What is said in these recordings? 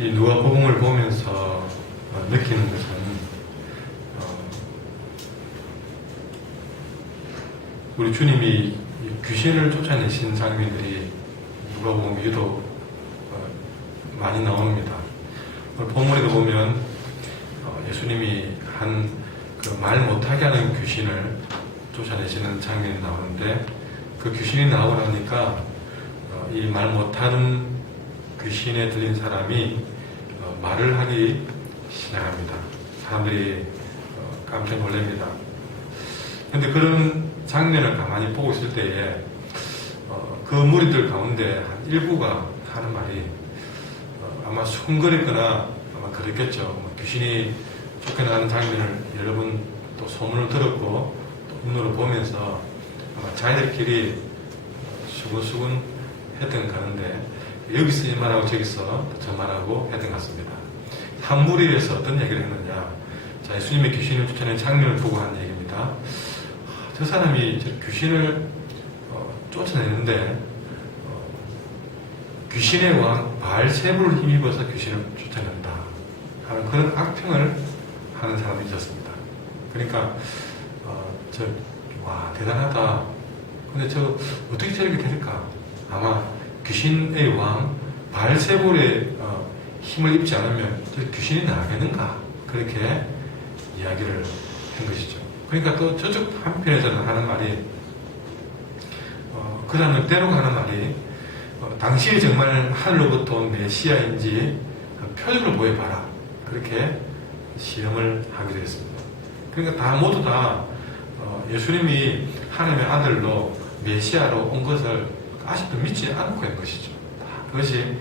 이 누가복음을 보면서 느끼는 것은 우리 주님이 귀신을 쫓아내신 장면들이 누가복음 유독 많이 나옵니다. 본문에도 보면 예수님이 한 그 말 못하게 하는 귀신을 쫓아내시는 장면이 나오는데, 그 귀신이 나오고 나니까 이 말 못하는 귀신에 들린 사람이 말을 하기 시작합니다. 사람들이 깜짝 놀랍니다. 그런데 그런 장면을 가만히 보고 있을 때에 그 무리들 가운데 한 일부가 하는 말이 아마 수근거리거나 아마 그랬겠죠. 귀신이 쫓겨나는 장면을 여러 번 또 소문을 들었고 또 눈으로 보면서 아마 자기들끼리 수근수근 했던 것 같은데, 여기서 이 말하고 저기서 저 말하고 했던 것 같습니다. 한 무리에서 어떤 얘기를 했느냐. 자, 예수님의 귀신을 쫓아낸 장면을 보고 한 얘기입니다. 저 사람이 저 귀신을 쫓아내는데 귀신의 왕 바알세불을 힘입어서 귀신을 쫓아낸다 하는 그런 악평을 하는 사람이 있었습니다. 그러니까 와, 대단하다. 근데 저 어떻게 저렇게 될까? 아마 귀신의 왕 바알세불의 힘을 입지 않으면 저 귀신이 나가겠는가? 그렇게 이야기를 한 것이죠. 그러니까 또 저쪽 한편에서는 하는 말이 그 다음에 때로 하는 말이 당신이 정말 하늘로부터 온 메시아인지 표적을 보여봐라. 그렇게 시험을 하기도 했습니다. 그러니까 다 모두 다 예수님이 하나님의 아들로 메시아로 온 것을 아직도 믿지 않고 있는 것이죠. 그것이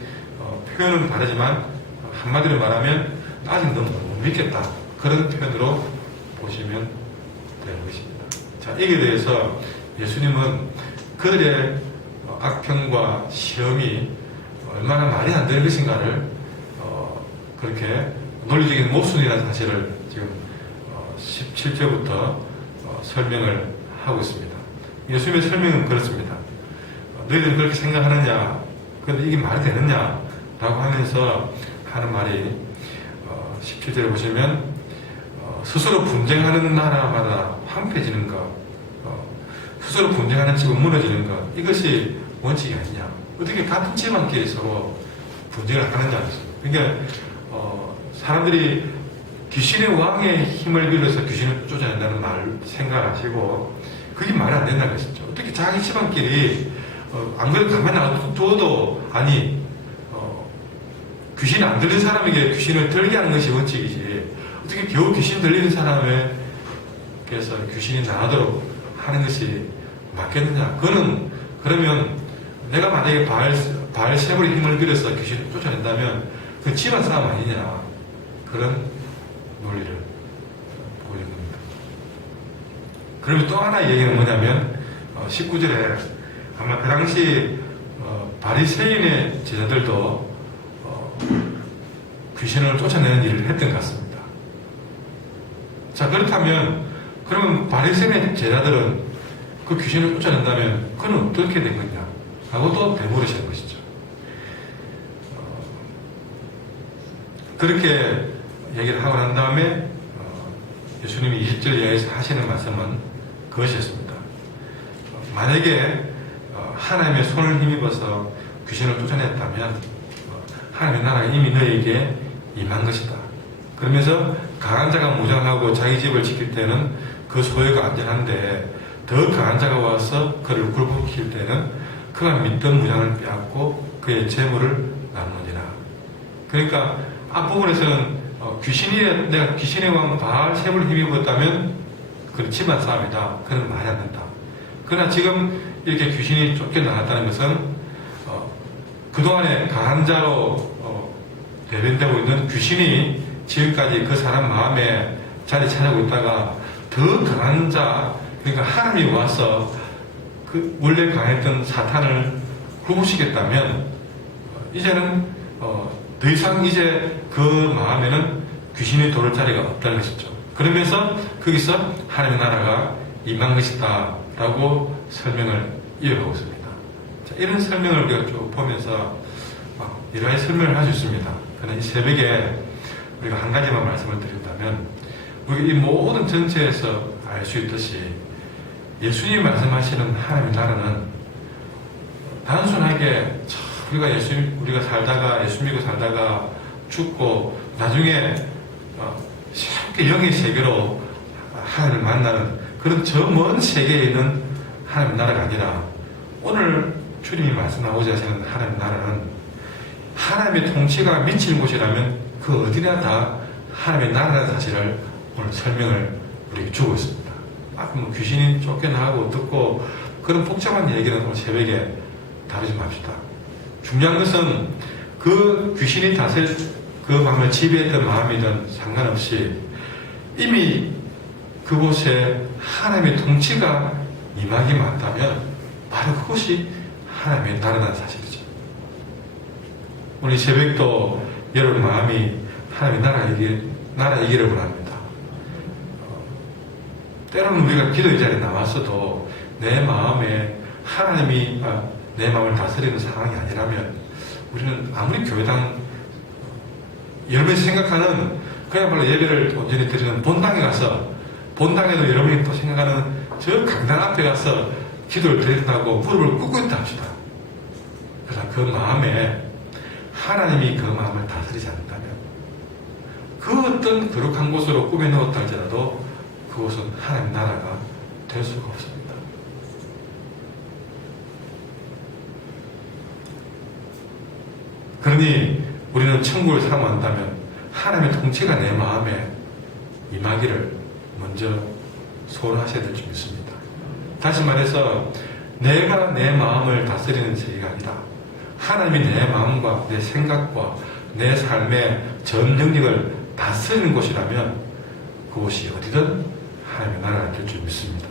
표현은 다르지만 한마디로 말하면 아직 너무 못 믿겠다. 그런 표현으로 보시면 되는 것입니다. 자, 이에 대해서 예수님은 그들의 악평과 시험이 얼마나 말이 안 되는 것인가를 그렇게 논리적인 모순이라는 사실을 지금 17절부터 설명을 하고 있습니다. 예수님의 설명은 그렇습니다. 너희들은 그렇게 생각하느냐? 그런데 이게 말이 되느냐? 라고 하면서 하는 말이 17절에 보시면 스스로 분쟁하는 나라마다 황폐해지는 것, 스스로 분쟁하는 집은 무너지는 것, 이것이 원칙이 아니냐. 어떻게 같은 집안끼리 서로 분쟁을 하느냐. 그러니까 사람들이 귀신의 왕의 힘을 빌려서 귀신을 쫓아낸다는 말을 생각하시고 그게 말이 안 된다는 것이죠. 어떻게 자기 집안끼리 안 그래도 가만히 놔둬도 아니 귀신이 안 들린 사람에게 귀신을 들게 하는 것이 원칙이지, 어떻게 겨우 귀신 들리는 사람에게서 귀신이 나가도록 하는 것이 맞겠느냐. 그러면 내가 만약에 바알세불의 힘을 빌려서 귀신을 쫓아낸다면 그 집안 싸움 아니냐. 그런 논리를 보이는 겁니다. 그리고 또 하나의 얘기는 뭐냐면 19절에 아마 그 당시 바리새인의 제자들도 귀신을 쫓아내는 일을 했던 것 같습니다. 자, 그렇다면 그러면 바리새인의 제자들은 그 귀신을 쫓아낸다면 그는 어떻게 된 거냐 하고 또 되물으시는 것이죠. 그렇게 얘기를 하고 난 다음에 예수님이 20절 이하에서 하시는 말씀은 그것이었습니다. 만약에 하나님의 손을 힘입어서 귀신을 쫓아냈다면 하나님의 나라가 이미 너에게 임한 것이다. 그러면서 강한 자가 무장하고 자기 집을 지킬 때는 그 소유가 안전한데 더 강한 자가 와서 그를 굴복시킬 때는 그가 믿던 무장을 빼앗고 그의 재물을 나누느니라. 그러니까 앞부분에서는 내가 귀신의 왕 바알세불을 힘입었다면 그건 집안 싸움이다. 그건 말이 안 된다. 그러나 지금 이렇게 귀신이 쫓겨나갔다는 것은 그동안에 강한 자로 대변되고 있는 귀신이 지금까지 그 사람 마음에 자리 찾아오고 있다가 더 강한 자, 그러니까 하나님이 와서 그 원래 강했던 사탄을 굴복시켰다면 이제는 더 이상 이제 그 마음에는 귀신이 돌을 자리가 없다는 것이죠. 그러면서 거기서 하나님의 나라가 임한 것이다 라고 설명을 이어가고 있습니다. 자, 이런 설명을 우리가 쭉 보면서 여러 가지 설명을 할 수 있습니다. 그러나 이 새벽에 우리가 한 가지만 말씀을 드린다면, 우리 이 모든 전체에서 알 수 있듯이 예수님이 말씀하시는 하나님의 나라는 단순하게 우리가 살다가 예수 믿고 살다가 죽고 나중에 쉽게 영의 세계로 하나님을 만나는 그런 저 먼 세계에 있는 하나님의 나라가 아니라, 오늘 주님이 말씀하고자 하시는 하나님의 나라는 하나님의 통치가 미치는 곳이라면 그 어디나 다 하나님의 나라라는 사실을 오늘 설명을 우리에게 주고 있습니다. 뭐 귀신이 쫓겨나고 듣고 그런 복잡한 얘기는 오늘 새벽에 다루지 맙시다. 중요한 것은 그 귀신이 그 마음을 지배했던 마음이든 상관없이 이미 그곳에 하나님의 통치가 임하기 맞다면 바로 그것이 하나님의 나라라는 사실이죠. 오늘 새벽도 여러분 마음이 하나님의 나라이기를 원합니다. 때로는 우리가 기도의 자리에 나왔어도 내 마음에 하나님이 내 마음을 다스리는 상황이 아니라면 우리는 아무리 교회당 여러분이 생각하는 그야말로 예배를 온전히 드리는 본당에 가서, 본당에도 여러분이 또 생각하는 저 강당 앞에 가서 기도를 드린다고 무릎을 꿇고 있다 합시다. 그러나 그 마음에 하나님이 그 마음을 다스리지 않는다면 그 어떤 거룩한 곳으로 꾸며 넣었다 할지라도 그곳은 하나님 나라가 될 수가 없습니다. 그러니 우리는 천국을 사모한다면 하나님의 통치가 내 마음에 임하기를 먼저 소원하셔야 될 줄 믿습니다. 다시 말해서 내가 내 마음을 다스리는 세계가 아니라 하나님이 내 마음과 내 생각과 내 삶의 전 영역을 다스리는 곳이라면 그곳이 어디든 하나님의 나라가 될 줄 믿습니다.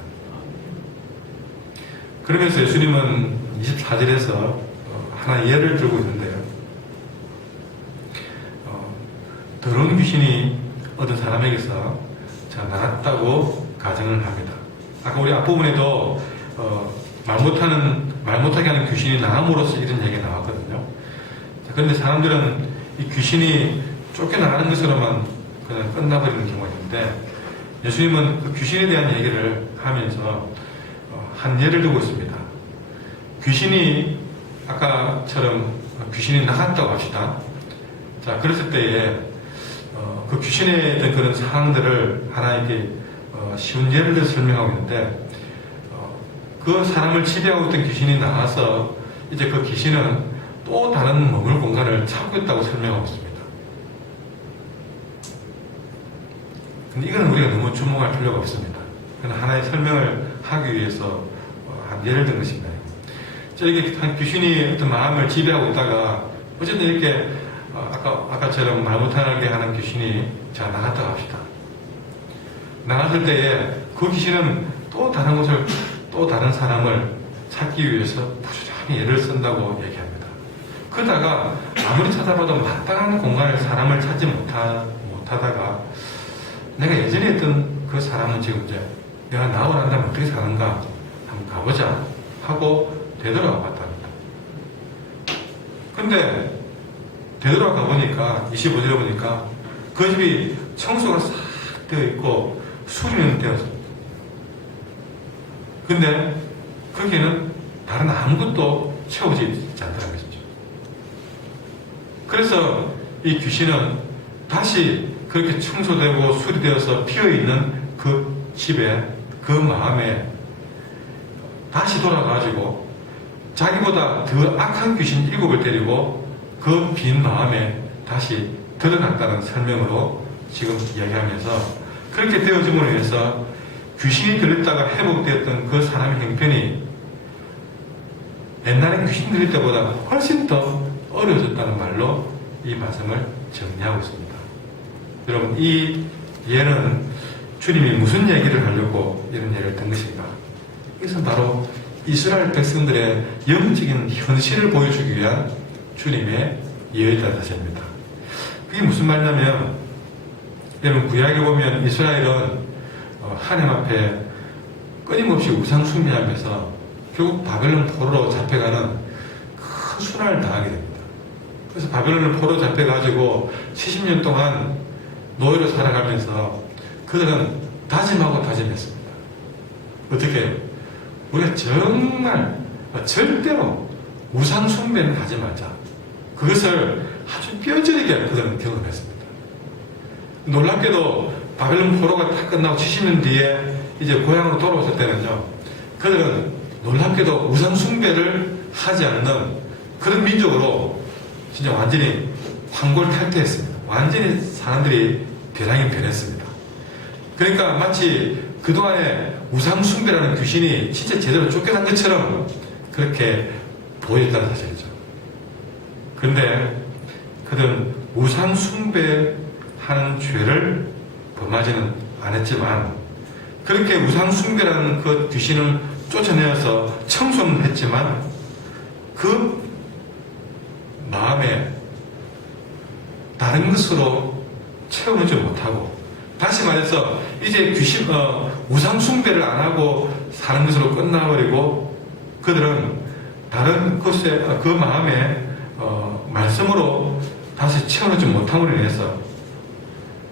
그러면서 예수님은 24절에서 하나 예를 들고 있는데요. 더러운 귀신이 어떤 사람에게서 나갔다고 가정을 합니다. 아까 우리 앞부분에도 말 못하게 하는 귀신이 나감으로써 이런 얘기가 나왔거든요. 그런데 사람들은 이 귀신이 쫓겨나가는 것으로만 그냥 끝나버리는 경우가 있는데, 예수님은 그 귀신에 대한 얘기를 하면서 한 예를 들고 있습니다. 귀신이 아까처럼 귀신이 나갔다고 합시다. 자, 그랬을 때에 그 귀신에 있던 그런 상황들을 하나 이렇게 쉬운 예를 들어 설명하고 있는데, 그 사람을 지배하고 있던 귀신이 나가서 이제 그 귀신은 또 다른 머물 공간을 찾고 있다고 설명하고 있습니다. 근데 이건 우리가 너무 주목할 필요가 없습니다. 그건 하나의 설명을 하기 위해서 한 예를 든 것입니다. 이렇게 한 귀신이 어떤 마음을 지배하고 있다가 어쨌든 이렇게 아까처럼 말 못하게 하는 귀신이 나갔다고 합시다. 나갔을 때에 그 귀신은 또 다른 곳을, 또 다른 사람을 찾기 위해서 부지런히 애를 쓴다고 얘기합니다. 그러다가 아무리 찾아봐도 마땅한 공간을 사람을 찾지 못하다가 내가 예전에 했던 그 사람은 지금 이제 내가 나오고 난 다음에 어떻게 사는가 한번 가보자 하고 되돌아가 봤답니다. 근데 되돌아가 보니까 25절에 보니까 그 집이 청소가 싹 되어 있고 수리는 되었습니다. 근데 거기에는 다른 아무것도 채워지지 않다는 것이죠. 그래서 이 귀신은 다시 그렇게 청소되고 수리되어서 피어있는 그 집에, 그 마음에 다시 돌아가가지고 자기보다 더 악한 귀신 7을 데리고 그 빈 마음에 다시 들어갔다는 설명으로 지금 이야기하면서, 그렇게 되어짐으로 인해서 귀신이 들렸다가 회복되었던 그 사람의 형편이 옛날에 귀신 들릴 때보다 훨씬 더 어려워졌다는 말로 이 말씀을 정리하고 있습니다. 여러분, 이 예는 주님이 무슨 얘기를 하려고 이런 예를 든 것인가? 이것은 바로 이스라엘 백성들의 영적인 현실을 보여주기 위한 주님의 예의다 사실입니다. 그게 무슨 말이냐면, 여러분 구약에 보면 이스라엘은 하나님 앞에 끊임없이 우상 숭배하면서 결국 바벨론 포로로 잡혀가는 큰 수난을 당하게 됩니다. 그래서 바벨론을 포로 잡혀가지고 70년 동안 노예로 살아가면서 그들은 다짐하고 다짐했습니다. 어떻게 해요? 우리가 정말 절대로 우상 숭배는 하지 말자. 그것을 아주 뼈저리게 그들은 경험했습니다. 놀랍게도 바벨론 포로가 다 끝나고 70년 뒤에 이제 고향으로 돌아왔을 때는요, 그들은 놀랍게도 우상 숭배를 하지 않는 그런 민족으로 진짜 완전히 황골탈퇴했습니다. 완전히 사람들이 변하긴 변했습니다. 그러니까 마치 그동안에 우상 숭배라는 귀신이 진짜 제대로 쫓겨난 것처럼 그렇게 보였다는 사실이죠. 그런데 그들은 우상 숭배하는 죄를 범하지는 않았지만, 그렇게 우상 숭배라는 그 귀신을 쫓아내어서 청소는 했지만 그 마음에 다른 것으로 채워놓지 못하고, 다시 말해서 이제 우상 숭배를 안 하고 사는 것으로 끝나버리고, 그들은 다른 것에 그 마음에 말씀으로 다시 채워놓지 못함으로 인해서,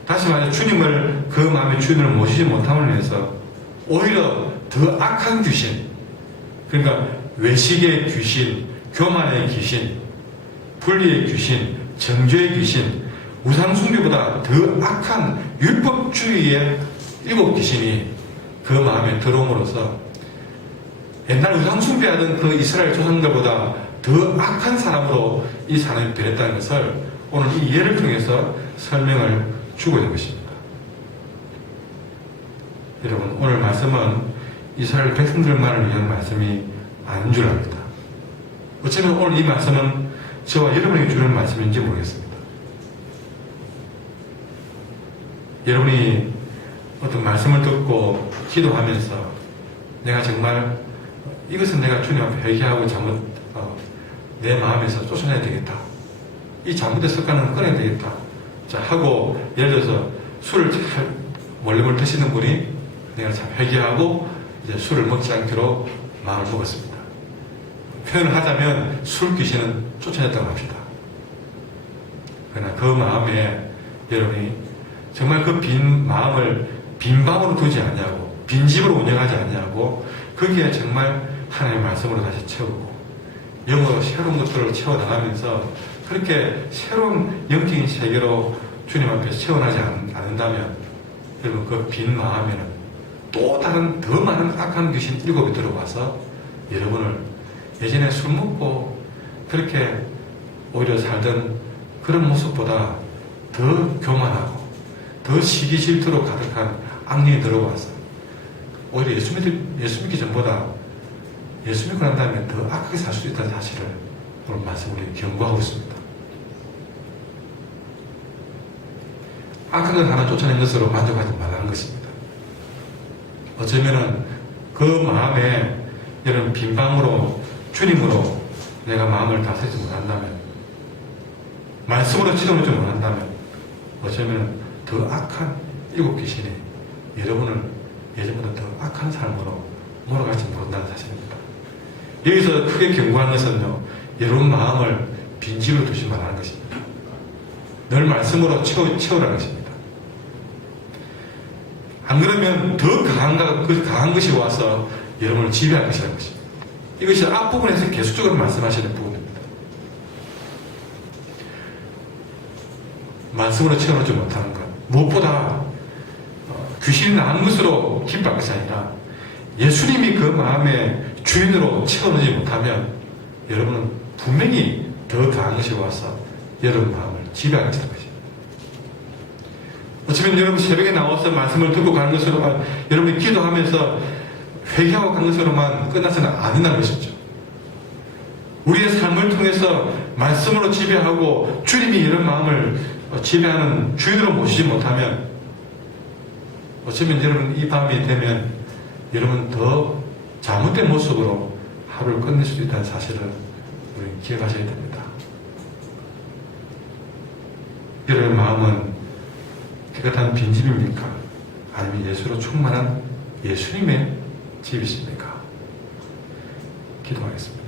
다시 말해 주님을 그 마음의 주인을 모시지 못함으로 인해서 오히려 더 악한 귀신, 그러니까 외식의 귀신, 교만의 귀신, 분리의 귀신, 정죄의 귀신, 우상숭배보다 더 악한 율법주의의 7 귀신이 그 마음에 들어옴으로써 옛날 우상숭배하던 그 이스라엘 조상들보다 더 악한 사람으로 이 사람이 변했다는 것을 오늘 이 예를 통해서 설명을 주고 있는 것입니다. 여러분, 오늘 말씀은 이스라엘 백성들만을 위한 말씀이 아닌 줄 압니다. 어쩌면 오늘 이 말씀은 저와 여러분에게 주는 말씀인지 모르겠습니다. 여러분이 어떤 말씀을 듣고 기도하면서 내가 정말 이것은 내가 주님 앞에 회개하고 내 마음에서 쫓아내야 되겠다, 이 잘못된 습관은 끊어야 되겠다 자 하고, 예를 들어서 술을 잘 몰래 드시는 분이 내가 참 회개하고 이제 술을 먹지 않기로 마음을 먹었습니다. 표현을 하자면 술 귀신은 쫓아냈다고 합시다. 그러나 그 마음에 여러분이 정말 그 빈 마음을 빈 방으로 두지 않냐고, 빈 집으로 운영하지 않냐고, 거기에 정말 하나님의 말씀으로 다시 채우고 영으로 새로운 것들을 채워나가면서 그렇게 새로운 영적인 세계로 주님 앞에서 채워나지 않는다면 여러분 그 빈 마음에는 또 다른 더 많은 악한 귀신 7이 들어와서 여러분을 예전에 술 먹고 그렇게 오히려 살던 그런 모습보다 더 교만하고 더 시기 질투로 가득한 악령이 들어와서 오히려 예수 믿기 전보다 예수 믿고 난 다음에 더 악하게 살 수 있다는 사실을 오늘 말씀으로 경고하고 있습니다. 악한 것 하나 쫓아낸 것으로 만족하지 말라는 것입니다. 어쩌면은 그 마음에 이런 빈방으로 주님으로 내가 마음을 다스리지 못한다면, 말씀으로 지도하지 못한다면 어쩌면 더 악한 7 귀신이 여러분을 예전보다 더 악한 삶으로 몰아갈지 모른다는 사실입니다. 여기서 크게 경고한 것은요, 여러분 마음을 빈집으로 두지 말라는 것입니다. 늘 말씀으로 채우라는 것입니다. 안 그러면 더 강한 것이 와서 여러분을 지배할 것이라는 것입니다. 이것이 앞부분에서 계속적으로 말씀하시는 부분입니다. 말씀으로 채워놓지 못하는 것, 무엇보다 귀신이 나은 것으로 기뻐할 것이 아니라 예수님이 그 마음의 주인으로 채워놓지 못하면 여러분은 분명히 더 강한 것이 와서 여러분 마음을 지배할 것이라는 것입니다. 어쩌면 여러분 새벽에 나와서 말씀을 듣고 가는 것으로만, 여러분이 기도하면서 회개하고 가는 것으로만 끝나서는 안 된다는 것이죠. 우리의 삶을 통해서 말씀으로 지배하고 주님이 이런 마음을 지배하는 주인으로 모시지 못하면 어쩌면 여러분 이 밤이 되면 여러분 더 잘못된 모습으로 하루를 끝낼 수도 있다는 사실을 우리 기억하셔야 됩니다. 여러분의 마음은 깨끗한 빈집입니까? 아니면 예수로 충만한 예수님의 집이십니까? 기도하겠습니다.